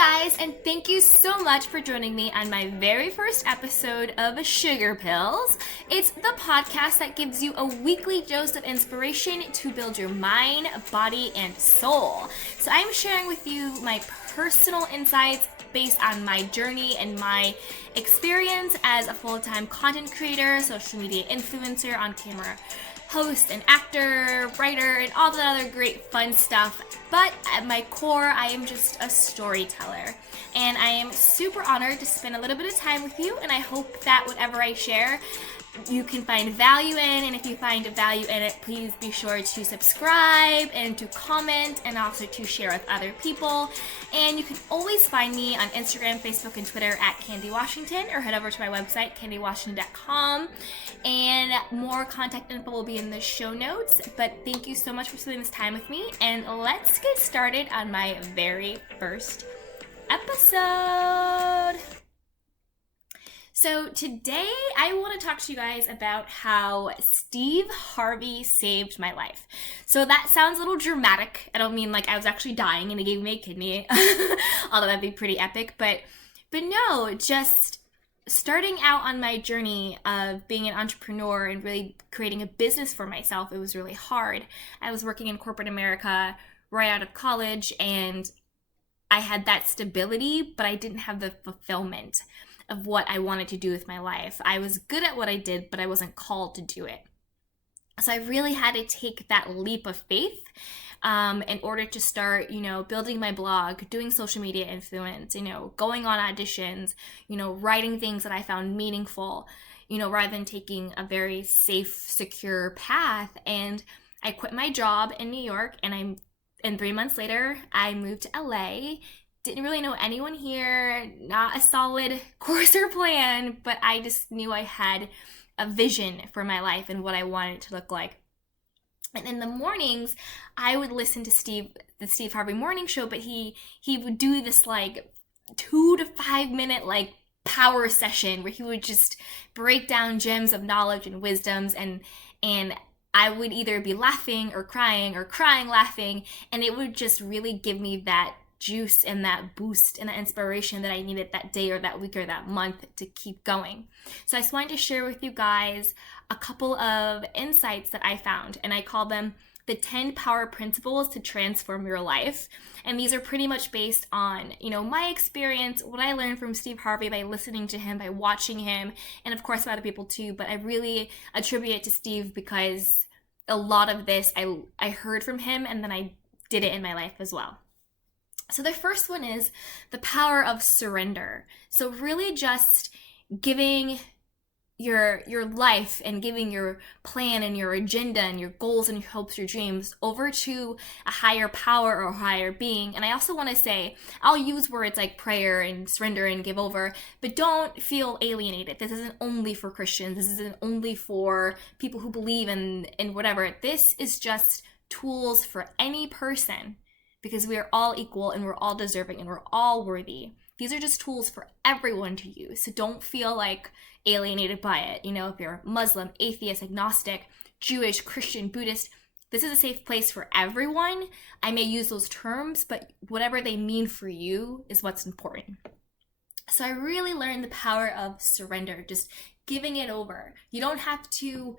Guys, and thank you so much for joining me on my very first episode of Sugar Pills. It's the podcast that gives you a weekly dose of inspiration to build your mind, body, and soul. So I'm sharing with you my personal insights based on my journey and my experience as a full-time content creator, social media influencer, on-camera host and actor, writer, and all the other great fun stuff. But at my core, I am just a storyteller. And I am super honored to spend a little bit of time with you, and I hope that whatever I share, you can find value in, and if you find value in it, please be sure to subscribe and to comment and also to share with other people. And you can always find me on Instagram, Facebook, and Twitter at Candy Washington, or head over to my website, candywashington.com, and more contact info will be in the show notes. But thank you so much for spending this time with me, and let's get started on my very first episode. So today I want to talk to you guys about how Steve Harvey saved my life. So that sounds a little dramatic. I don't mean like I was actually dying and he gave me a kidney, although that'd be pretty epic. But no, just starting out on my journey of being an entrepreneur and really creating a business for myself, it was really hard. I was working in corporate America right out of college, and I had that stability, but I didn't have the fulfillment of what I wanted to do with my life. I was good at what I did, but I wasn't called to do it. So I really had to take that leap of faith in order to start, building my blog, doing social media influence, going on auditions, writing things that I found meaningful, rather than taking a very safe, secure path. And I quit my job in New York, and 3 months later, I moved to LA. Didn't really know anyone here, not a solid course or plan, but I just knew I had a vision for my life and what I wanted it to look like. And in the mornings, I would listen to the Steve Harvey morning show, but he would do this like 2 to 5 minute like power session where he would just break down gems of knowledge and wisdoms, and I would either be laughing or crying laughing, and it would just really give me that juice and that boost and that inspiration that I needed that day or that week or that month to keep going. So I just wanted to share with you guys a couple of insights that I found, and I call them the 10 power principles to transform your life. And these are pretty much based on, my experience, what I learned from Steve Harvey by listening to him, by watching him, and of course other people too, but I really attribute it to Steve because a lot of this I heard from him, and then I did it in my life as well. So the first one is the power of surrender. So really just giving your life and giving your plan and your agenda and your goals and your hopes, your dreams over to a higher power or higher being. And I also want to say, I'll use words like prayer and surrender and give over, but don't feel alienated. This isn't only for Christians. This isn't only for people who believe in whatever. This is just tools for any person, because we are all equal and we're all deserving and we're all worthy. These are just tools for everyone to use. So don't feel like alienated by it. If you're Muslim, atheist, agnostic, Jewish, Christian, Buddhist, this is a safe place for everyone. I may use those terms, but whatever they mean for you is what's important. So I really learned the power of surrender, just giving it over. You don't have to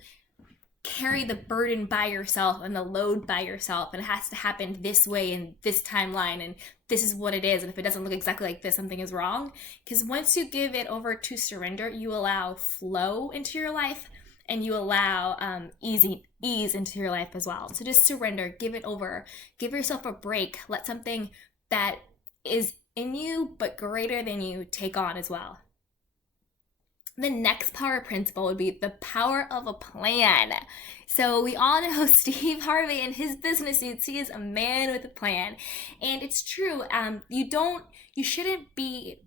carry the burden by yourself and the load by yourself, and it has to happen this way in this timeline, and this is what it is, and if it doesn't look exactly like this, something is wrong. Because once you give it over to surrender, you allow flow into your life, and you allow ease into your life as well. So just surrender, give it over, give yourself a break, let something that is in you but greater than you take on as well. The next power principle would be the power of a plan. So we all know Steve Harvey and his business needs. He is a man with a plan. And it's true. You shouldn't be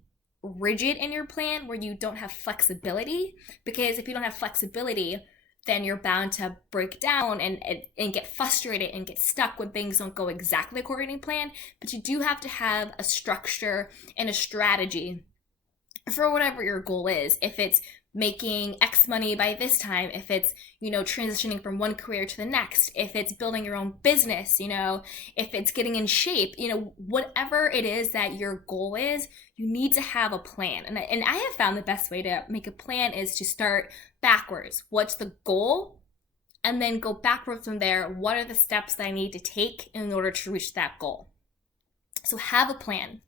rigid in your plan where you don't have flexibility, because if you don't have flexibility, then you're bound to break down and get frustrated and get stuck when things don't go exactly according to plan. But you do have to have a structure and a strategy for whatever your goal is. If it's making X money by this time, if it's, transitioning from one career to the next, if it's building your own business, if it's getting in shape, whatever it is that your goal is, you need to have a plan. And I have found the best way to make a plan is to start backwards. What's the goal? And then go backwards from there. What are the steps that I need to take in order to reach that goal? So have a plan.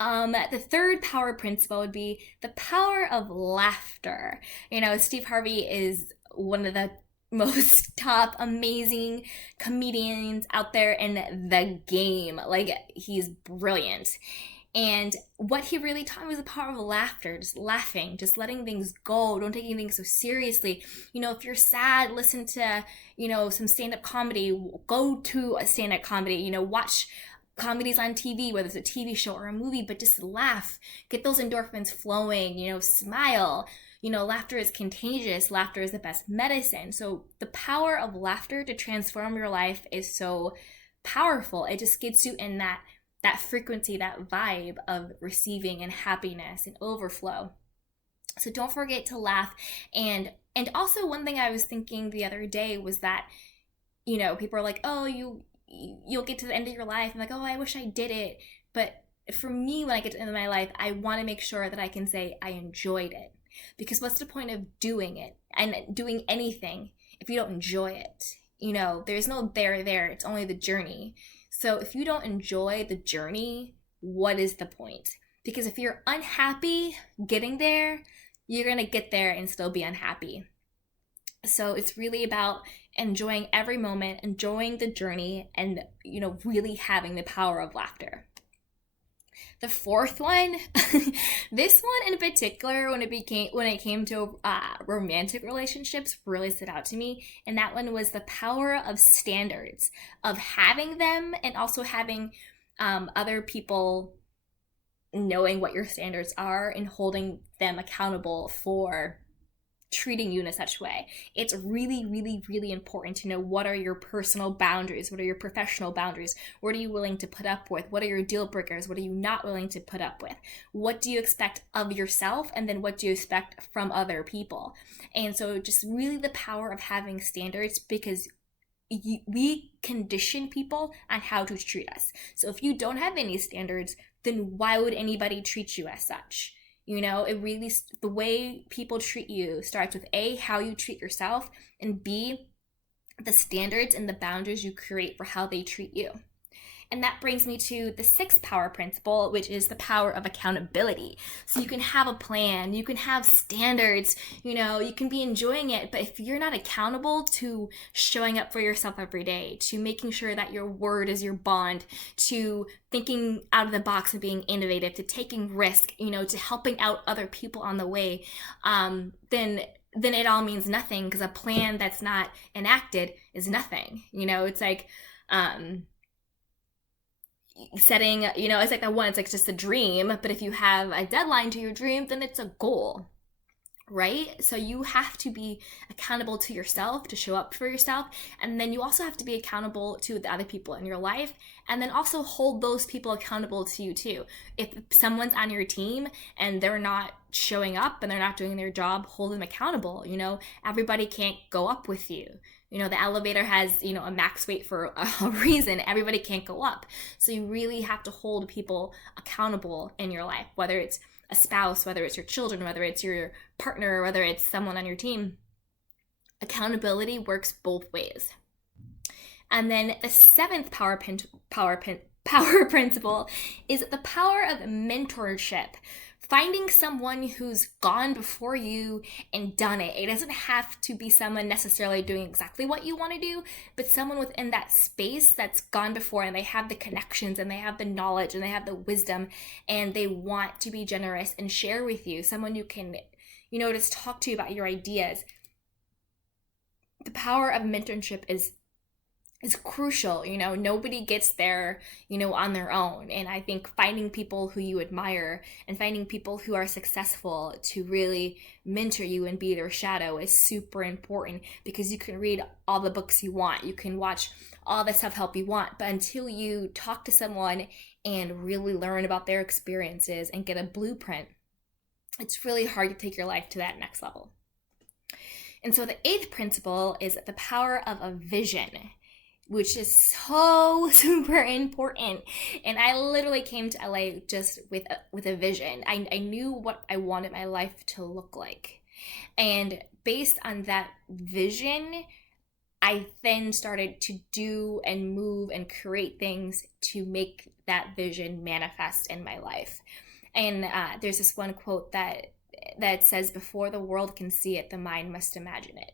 The third power principle would be the power of laughter. Steve Harvey is one of the most top amazing comedians out there in the game. Like, he's brilliant. And what he really taught me was the power of laughter, just laughing, just letting things go. Don't take anything so seriously. If you're sad, listen to, some stand-up comedy. Go to a stand-up comedy, watch comedies on TV, whether it's a TV show or a movie, but just laugh. Get those endorphins flowing, smile. Laughter is contagious. Laughter is the best medicine. So the power of laughter to transform your life is so powerful. It just gets you in that frequency, that vibe of receiving and happiness and overflow. So don't forget to laugh. And also, one thing I was thinking the other day was that, people are like, oh, you'll get to the end of your life. I'm like, oh, I wish I did it. But for me, when I get to the end of my life, I want to make sure that I can say I enjoyed it. Because what's the point of doing it and doing anything if you don't enjoy it? There's no there. It's only the journey. So if you don't enjoy the journey, what is the point? Because if you're unhappy getting there, you're going to get there and still be unhappy. So it's really about enjoying every moment, enjoying the journey, and, really having the power of laughter. The fourth one, this one in particular, when it came to romantic relationships, really stood out to me. And that one was the power of standards, of having them, and also having other people knowing what your standards are and holding them accountable for treating you in a such way. It's really, really, really important to know what are your personal boundaries, what are your professional boundaries, what are you willing to put up with, what are your deal breakers, what are you not willing to put up with, what do you expect of yourself, and then what do you expect from other people. And so just really the power of having standards, because we condition people on how to treat us. So if you don't have any standards, then why would anybody treat you as such? It really, the way people treat you starts with A, how you treat yourself, and B, the standards and the boundaries you create for how they treat you. And that brings me to the sixth power principle, which is the power of accountability. So you can have a plan, you can have standards, you can be enjoying it, but if you're not accountable to showing up for yourself every day, to making sure that your word is your bond, to thinking out of the box and being innovative, to taking risk, to helping out other people on the way, then it all means nothing, because a plan that's not enacted is nothing. It's like, setting, it's like that one, it's like just a dream, but if you have a deadline to your dream, then it's a goal, right? So you have to be accountable to yourself, to show up for yourself, and then you also have to be accountable to the other people in your life, and then also hold those people accountable to you too. If someone's on your team and they're not showing up and they're not doing their job, hold them accountable. Everybody can't go up with you. The elevator has, a max weight for a reason. Everybody can't go up. So you really have to hold people accountable in your life, whether it's a spouse, whether it's your children, whether it's your partner, whether it's someone on your team. Accountability works both ways. And then the seventh power principle is the power of mentorship. Finding someone who's gone before you and done it. It doesn't have to be someone necessarily doing exactly what you want to do, but someone within that space that's gone before, and they have the connections and they have the knowledge and they have the wisdom, and they want to be generous and share with you. Someone you can, just talk to you about your ideas. The power of mentorship is crucial. Nobody gets there, on their own. And I think finding people who you admire and finding people who are successful to really mentor you and be their shadow is super important, because you can read all the books you want, you can watch all the self-help you want, but until you talk to someone and really learn about their experiences and get a blueprint it's really hard to take your life to that next level. And so the 8th principle is the power of a vision, which is so super important. And I literally came to LA just with a vision. I knew what I wanted my life to look like. And based on that vision, I then started to do and move and create things to make that vision manifest in my life. And there's this one quote that says, before the world can see it, the mind must imagine it,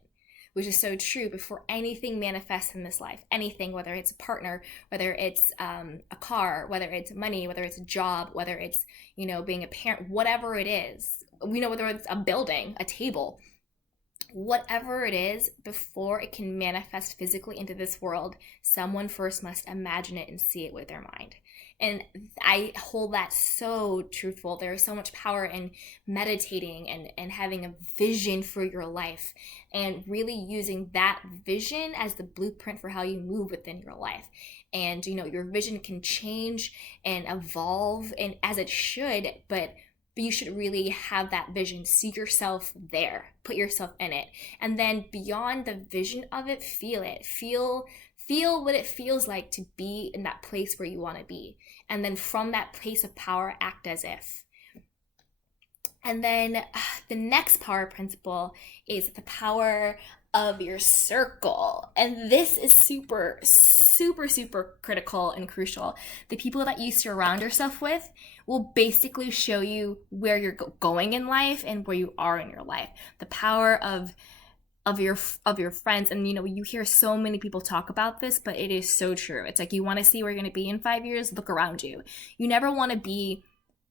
which is so true. Before anything manifests in this life, anything, whether it's a partner, whether it's a car, whether it's money, whether it's a job, whether it's, being a parent, whatever it is, whether it's a building, a table, whatever it is, before it can manifest physically into this world, someone first must imagine it and see it with their mind. And I hold that so truthful. There is so much power in meditating and having a vision for your life, and really using that vision as the blueprint for how you move within your life. And, your vision can change and evolve, and as it should, but you should really have that vision. See yourself there. Put yourself in it. And then beyond the vision of it, feel it. Feel what it feels like to be in that place where you want to be. And then from that place of power, act as if. And then the next power principle is the power of your circle. And this is super, super, super critical and crucial. The people that you surround yourself with will basically show you where you're going in life and where you are in your life. The power of your friends. And you hear so many people talk about this, but it is so true. It's like, you want to see where you're going to be in 5 years, look around you. You never want to be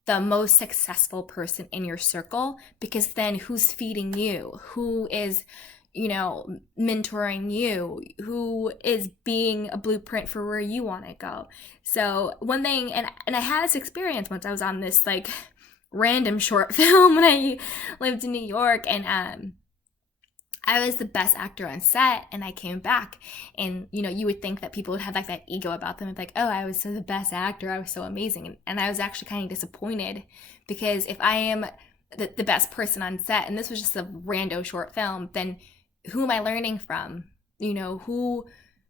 the most successful person in your circle, because then who's feeding you? Who is mentoring you? Who is being a blueprint for where you want to go? So one thing, and I had this experience once. I was on this like random short film when I lived in New York, and I was the best actor on set, and I came back, and you would think that people would have like that ego about them, and like, oh, I was so the best actor, I was so amazing, and I was actually kind of disappointed, because if I am the best person on set, and this was just a rando short film, then who am I learning from? Who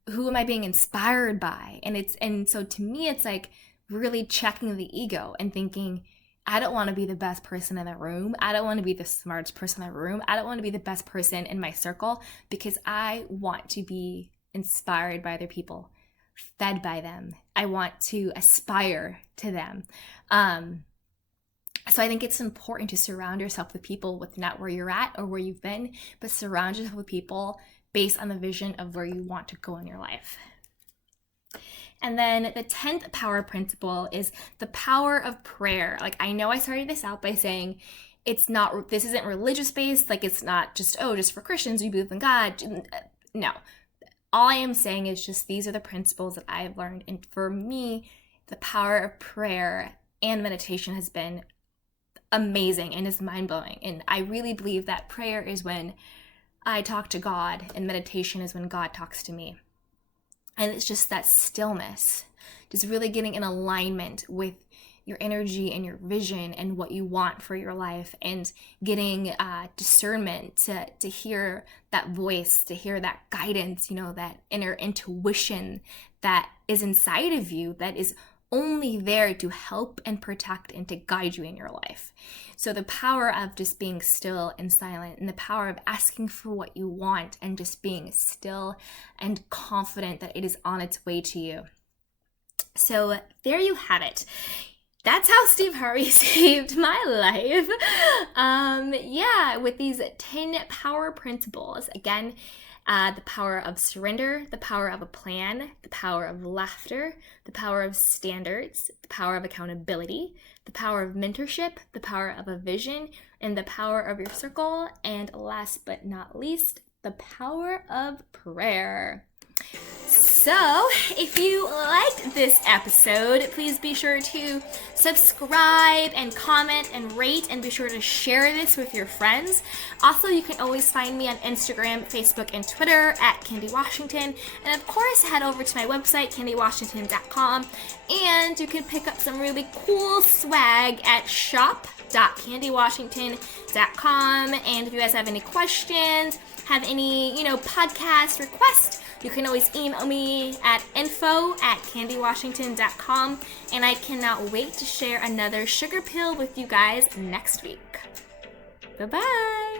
am I being inspired by? And so to me, it's like really checking the ego and thinking, I don't want to be the best person in the room. I don't want to be the smartest person in the room. I don't want to be the best person in my circle, because I want to be inspired by other people, fed by them. I want to aspire to them. So I think it's important to surround yourself with people with not where you're at or where you've been, but surround yourself with people based on the vision of where you want to go in your life. And then the 10th power principle is the power of prayer. Like, I know I started this out by saying this isn't religious based. Like, it's not just for Christians, you believe in God. No, all I am saying is just these are the principles that I have learned. And for me, the power of prayer and meditation has been amazing and is mind-blowing. And I really believe that prayer is when I talk to God, and meditation is when God talks to me. And it's just that stillness, just really getting in alignment with your energy and your vision and what you want for your life, and getting discernment to hear that voice, to hear that guidance, that inner intuition that is inside of you, that is only there to help and protect and to guide you in your life. So the power of just being still and silent, and the power of asking for what you want and just being still and confident that it is on its way to you. So there you have it. That's how Steve Harvey saved my life. With these 10 power principles. Again, the power of surrender, the power of a plan, the power of laughter, the power of standards, the power of accountability, the power of mentorship, the power of a vision, and the power of your circle. And last but not least, the power of prayer. So, if you liked this episode, please be sure to subscribe and comment and rate, and be sure to share this with your friends. Also, you can always find me on Instagram, Facebook, and Twitter at Candy Washington. And of course, head over to my website, candywashington.com, and you can pick up some really cool swag at shop info@candywashington.com. And if you guys have any questions, have any, podcast requests, you can always email me at info@candywashington.com. And I cannot wait to share another sugar pill with you guys next week. Bye-bye.